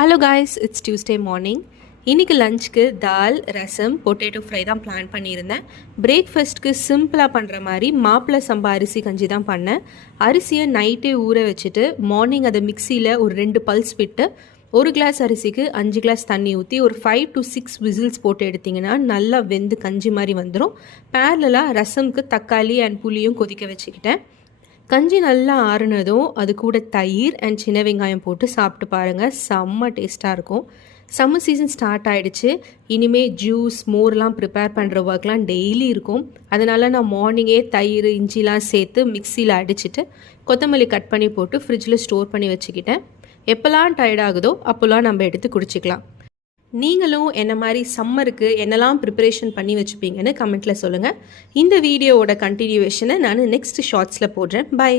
Hello guys, it's Tuesday morning. இன்றைக்கி லஞ்சுக்கு தால், ரசம், potato fry தான் பிளான் பண்ணியிருந்தேன். பிரேக்ஃபாஸ்ட்டுக்கு சிம்பிளாக பண்ணுற மாதிரி மாப்பிள்ளை சம்பா அரிசி கஞ்சி தான் பண்ணேன். அரிசியை நைட்டே ஊற வச்சுட்டு மார்னிங் அதை மிக்சியில் ஒரு 2 பல்ஸ் விட்டு 1 கிளாஸ் அரிசிக்கு 5 கிளாஸ் தண்ணி ஊற்றி ஒரு 5 to 6 விசில்ஸ் போட்டு எடுத்திங்கன்னா நல்லா வெந்து கஞ்சி மாதிரி வந்துடும். பேரலாக ரசம்க்கு தக்காளி அண்ட் புளியும் கொதிக்க வச்சுக்கிட்டேன். கஞ்சி நல்லா ஆறுனதும் அது கூட தயிர் அண்ட் சின்ன வெங்காயம் போட்டு சாப்பிட்டு பாருங்கள், செம்ம டேஸ்ட்டாக இருக்கும். சம்மர் சீசன் ஸ்டார்ட் ஆகிடுச்சு. இனிமேல் ஜூஸ், மோர்லாம் ப்ரிப்பேர் பண்ணுற ஒர்க்லாம் டெய்லி இருக்கும். அதனால் நான் மார்னிங்கே தயிர், இஞ்சிலாம் சேர்த்து மிக்சியில் அடிச்சுட்டு கொத்தமல்லி கட் பண்ணி போட்டு ஃப்ரிட்ஜில் ஸ்டோர் பண்ணி வச்சுக்கிட்டேன். எப்போல்லாம் டயர்ட் ஆகுதோ அப்போல்லாம் நம்ம எடுத்து குடிச்சிக்கலாம். நீங்களும் என்ன மாதிரி சம்மருக்கு என்னெல்லாம் ப்ரிப்பரேஷன் பண்ணி வச்சுப்பீங்கன்னு கமெண்ட்டில் சொல்லுங்கள். இந்த வீடியோவோட கண்டினியூவேஷனை நான் நெக்ஸ்ட் ஷார்ட்ஸில் போடுறேன். பை.